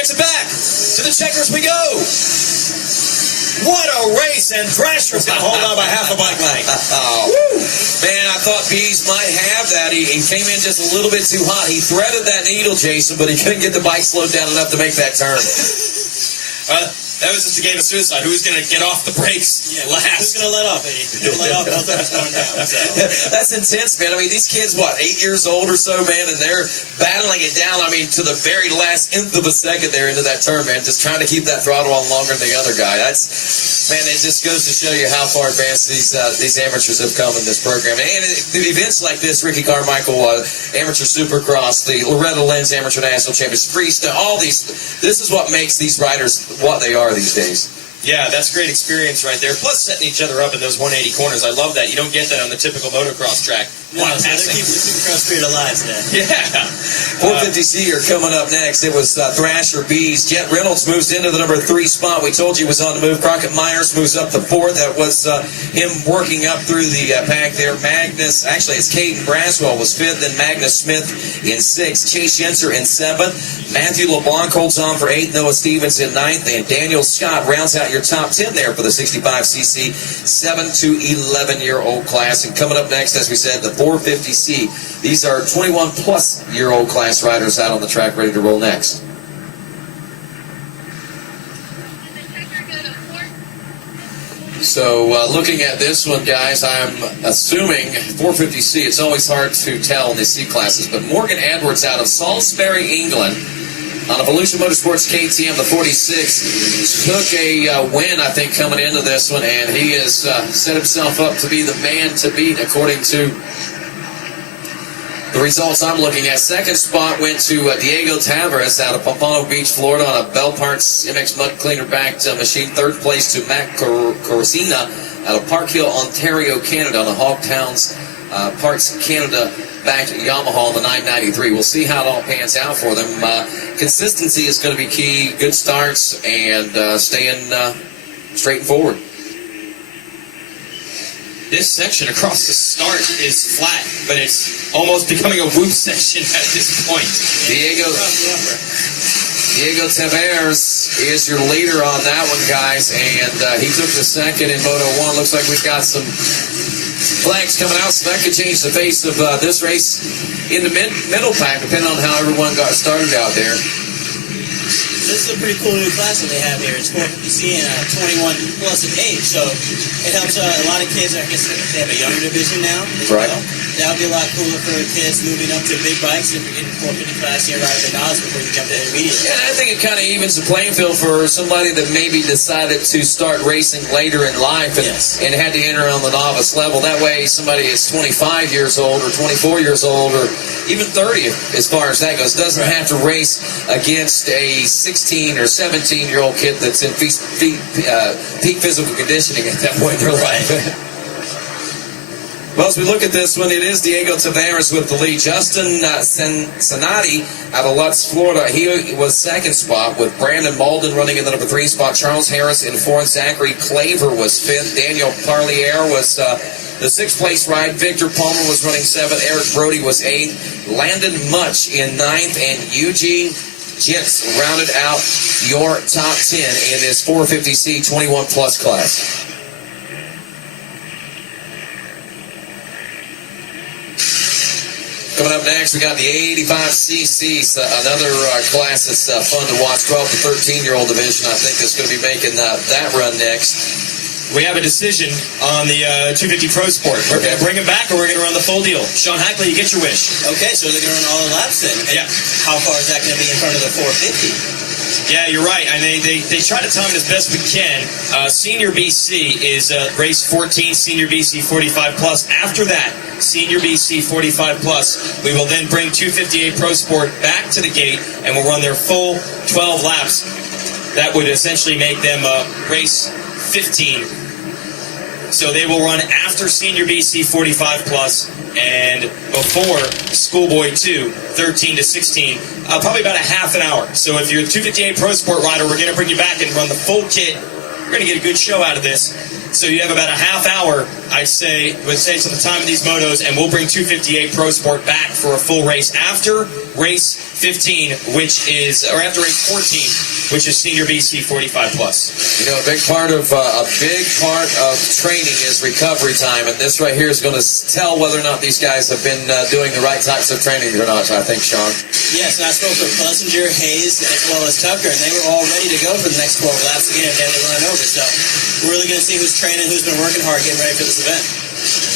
gets it back. To the checkers we go. What a race, and Thrasher's going to hold on by half a bike length. Man, I thought Bees might have that. He came in just a little bit too hot. He threaded that needle, Jason, but he couldn't get the bike slowed down enough to make that turn. That was just a game of suicide. Who's going to get off the brakes last? Who's going to let off? Who's going to let off while it's going down? So. That's intense, man. I mean, these kids, 8 years old or so, man, and they're battling it down, to the very last nth of a second there into that turn, man, just trying to keep that throttle on longer than the other guy. Man, it just goes to show you how far advanced these amateurs have come in this program. And the events like this, Ricky Carmichael, Amateur Supercross, the Loretta Lynn's Amateur National Champions, Freestyle, all these, this is what makes these riders what they are these days. Yeah, that's great experience right there. Plus setting each other up in those 180 corners. I love that. You don't get that on the typical motocross track. No, so they're keeping the Supercross spirit alive today. Yeah. 450C are coming up next. It was Thrasher Bees. Jet Reynolds moves into the number 3 spot. We told you he was on the move. Crockett Myers moves up to 4th. That was him working up through the pack there. Magnus, actually it's Caden Braswell was 5th, then Magnus Smith in 6th. Chase Yenser in 7th. Matthew LeBlanc holds on for 8th. Noah Stevens in 9th. And Daniel Scott rounds out your top 10 there for the 65cc 7 to 11-year-old class. And coming up next, as we said, the 450C. These are 21-plus-year-old class riders out on the track ready to roll next. So looking at this one, guys, I'm assuming 450C, it's always hard to tell in the C classes, but Morgan Edwards out of Salisbury, England, on Evolution Motorsports KTM, the 46, took a win, I think, coming into this one, and he has set himself up to be the man to beat, according to the results I'm looking at. Second spot went to Diego Tavares out of Pompano Beach, Florida, on a Bell Parts MX Mud Cleaner backed machine. Third place to Matt Corsina out of Park Hill, Ontario, Canada, on a Hogtowns Parts Canada backed Yamaha on the 993. We'll see how it all pans out for them. Consistency is going to be key. Good starts and staying straight and forward. This section across the start is flat, but it's almost becoming a whoop section at this point. Diego Tavares is your leader on that one, guys, and he took the second in Moto 1. Looks like we've got some flags coming out, so that could change the face of this race in the middle pack, depending on how everyone got started out there. This is a pretty cool new class that they have here. It's 450C and 21 plus in age, so it helps a lot of kids. I guess they have a younger division now as well. That would be a lot cooler for kids moving up to big bikes if you're getting 450 class here right at the nods before you jump to intermediate. Yeah, I think it kind of evens the playing field for somebody that maybe decided to start racing later in life and had to enter on the novice level. That way somebody is 25 years old or 24 years old or even 30 as far as that goes doesn't have to race against a 16 or 17-year-old kid that's in peak physical conditioning at that point in their life. Well, as we look at this one, it is Diego Tavares with the lead. Justin Sanati out of Lutz, Florida. He was second spot with Brandon Malden running in the number 3 spot. Charles Harris in 4th. Zachary Claver was 5th. Daniel Parlier was the 6th place ride. Victor Palmer was running 7th. Eric Brody was 8th. Landon Much in 9th. And Eugene Jitz rounded out your top 10 in this 450C 21 plus class. Coming up next, we got the 85cc, another class that's fun to watch, 12 to 13-year-old division. I think that's going to be making that run next. We have a decision on the 250 Pro Sport. We're going to bring him back, or we're going to run the full deal. Sean Hackley, you get your wish. Okay, so they're going to run all the laps then. Yeah. How far is that going to be in front of the 450? Yeah, you're right. And they try to time it as best we can. Senior BC is race 14, Senior BC 45 plus. After that, Senior BC 45 plus, we will then bring 258 Pro Sport back to the gate, and we'll run their full 12 laps. That would essentially make them race 15. So they will run after Senior BC 45 plus and before Schoolboy 2, 13 to 16, probably about a half an hour. So if you're a 258 Pro Sport rider, we're going to bring you back and run the full kit. We're going to get a good show out of this. So you have about a half hour, I'd say, to the time of these motos, and we'll bring 258 Pro Sport back for a full race after race 15, which is, or after race 14, which is Senior BC 45 plus. You know, a big part of training is recovery time, and this right here is going to tell whether or not these guys have been doing the right types of training or not, I think, Sean. Yes, and I spoke with Plessinger, Hayes, as well as Tucker, and they were all ready to go for the next 12 laps again if they had to run over. So we're really going to see who's training, who's been working hard, getting ready for this event.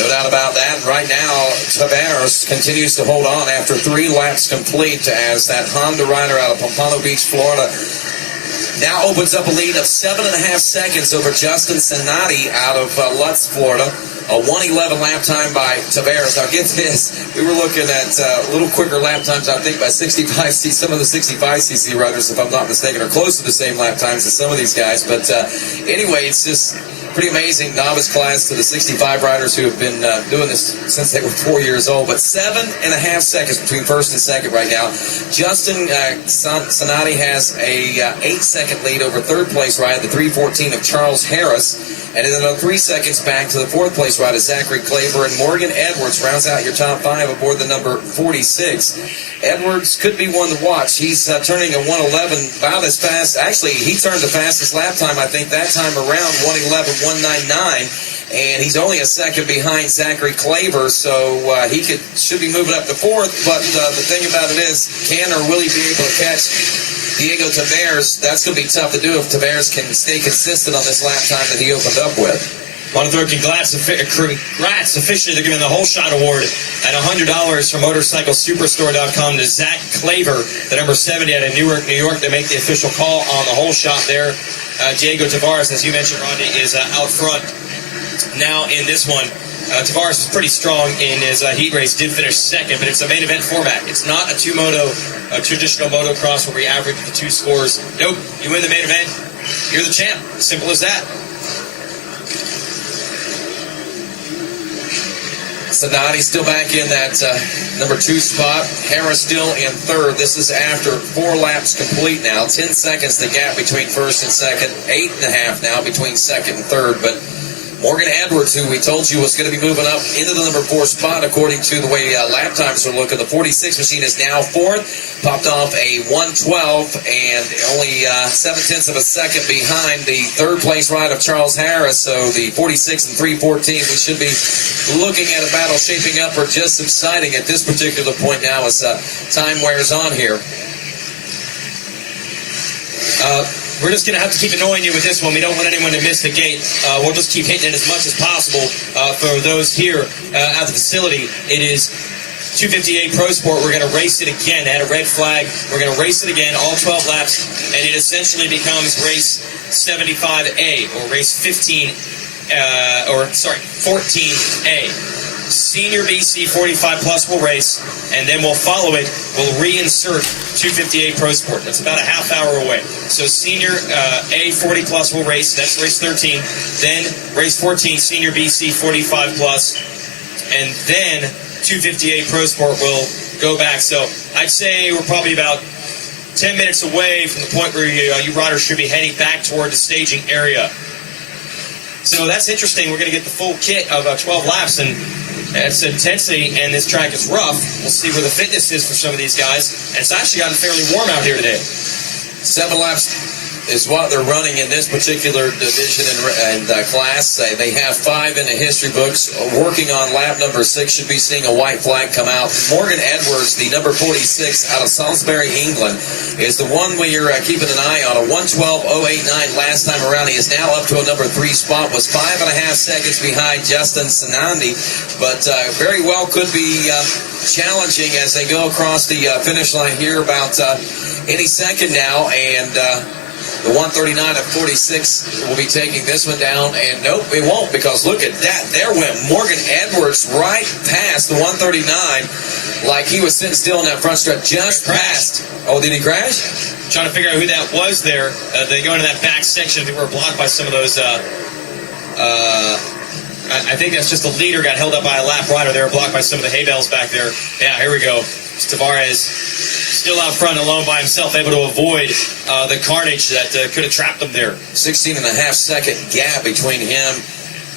No doubt about that. Right now, Tavares continues to hold on after 3 laps complete as that Honda rider out of Pompano Beach, Florida, now opens up a lead of 7.5 seconds over Justin Sinati out of Lutz, Florida. A 1:11 lap time by Tavares. Now get this, we were looking at a little quicker lap times, I think, by 65cc. Some of the 65cc riders, if I'm not mistaken, are close to the same lap times as some of these guys. But anyway, it's just pretty amazing. Novice class to the 65 riders who have been doing this since they were 4 years old. But 7.5 seconds between first and second right now. Justin Sinati has a 8-second lead over third place rider, the 3:14 of Charles Harris. And then another 3 seconds back to the fourth place rider, Zachary Claver. And Morgan Edwards rounds out your top 5 aboard the number 46. Edwards could be one to watch. He's turning a 1:11 about as fast. Actually, he turned the fastest lap time, I think, that time around, 1:11.199. And he's only a second behind Zachary Claver, so he should be moving up to fourth. But the thing about it is, can or will he be able to catch Diego Tavares? That's going to be tough to do if Tavares can stay consistent on this lap time that he opened up with. Want to throw congrats officially. They're giving the whole shot award at $100 from motorcyclesuperstore.com to Zach Claver, the number 70 out of Newark, New York. They make the official call on the whole shot there. Diego Tavares, as you mentioned, Rodney, is out front now in this one. Tavares was pretty strong in his heat race, did finish second, but it's a main event format. It's not a traditional motocross where we average the 2 scores. Nope, you win the main event, you're the champ. Simple as that. Sinati's still back in that number 2 spot. Harris still in third. This is after 4 laps complete now. 10 seconds the gap between first and second. 8.5 now between second and third. But Morgan Edwards, who we told you was going to be moving up into the number 4 spot according to the way lap times are looking. The 46 machine is now 4th. Popped off a 1:12 and only 0.7 of a second behind the third place ride of Charles Harris. So the 46 and 3:14, we should be looking at a battle shaping up or just subsiding at this particular point now as time wears on here. We're just going to have to keep annoying you with this one. We don't want anyone to miss the gate. We'll just keep hitting it as much as possible for those here at the facility. It is 258 Pro Sport. We're going to race it again. They had a red flag. We're going to race it again, all 12 laps, and it essentially becomes race 75A or race 14A. Senior BC 45 plus will race, and then we'll follow it. We'll reinsert 258 Pro Sport. That's about a half hour away. So Senior A 40 plus will race. That's race 13. Then race 14, Senior BC 45 plus, and then 258 Pro Sport will go back. So I'd say we're probably about 10 minutes away from the point where you riders should be heading back toward the staging area. So that's interesting. We're going to get the full kit of 12 laps, and it's intensity, and this track is rough. We'll see where the fitness is for some of these guys. And it's actually gotten fairly warm out here today. 7 laps is what they're running in this particular division and class. They have 5 in the history books. Working on lap number 6, should be seeing a white flag come out. Morgan Edwards, the number 46 out of Salisbury, England, is the one we're keeping an eye on. A 1:12.089 last time around. He is now up to a number 3 spot. Was 5.5 seconds behind Justin Sinandi, but very well could be challenging as they go across the finish line here about any second now. And the 139 of 46 will be taking this one down, and nope, it won't, because look at that. There went Morgan Edwards right past the 139 like he was sitting still in that front stretch, just past. Oh, did he crash? Trying to figure out who that was there. They go into that back section. They were blocked by some of those. I think that's just the leader got held up by a lap rider. They were blocked by some of the hay bales back there. Yeah, here we go. It's Tavares still out front alone by himself, able to avoid the carnage that could have trapped him there. 16.5 second gap between him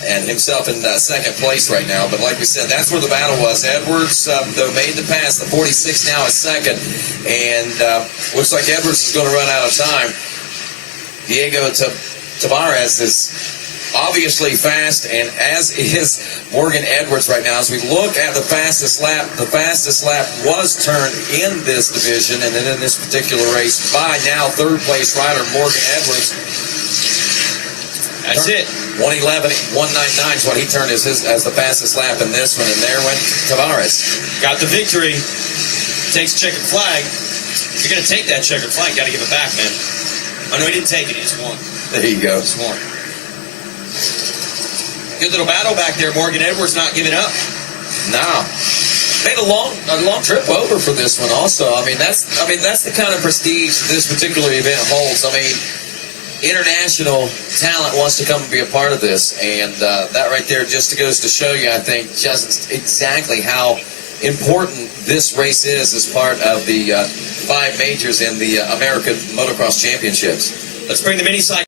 and himself in second place right now. But like we said, that's where the battle was. Edwards, though, made the pass. The 46 now is second, and looks like Edwards is going to run out of time. Diego Tavares is obviously fast, and as is Morgan Edwards right now. As we look at the fastest lap was turned in this division, and then in this particular race by now third place rider Morgan Edwards. That's it. 1:11.199 is what he turned as the fastest lap in this one, and there went Tavares. Got the victory. Takes checkered flag. If you're going to take that checkered flag, got to give it back, man. Oh, no, he didn't take it. He just won. There you go. Just won. Good little battle back there. Morgan Edwards not giving up. No. Made a long trip over for this one also. I mean, that's the kind of prestige this particular event holds. I mean, international talent wants to come and be a part of this, and that right there just goes to show you, I think, just exactly how important this race is as part of the 5 majors in the American Motocross Championships. Let's bring the mini cycle.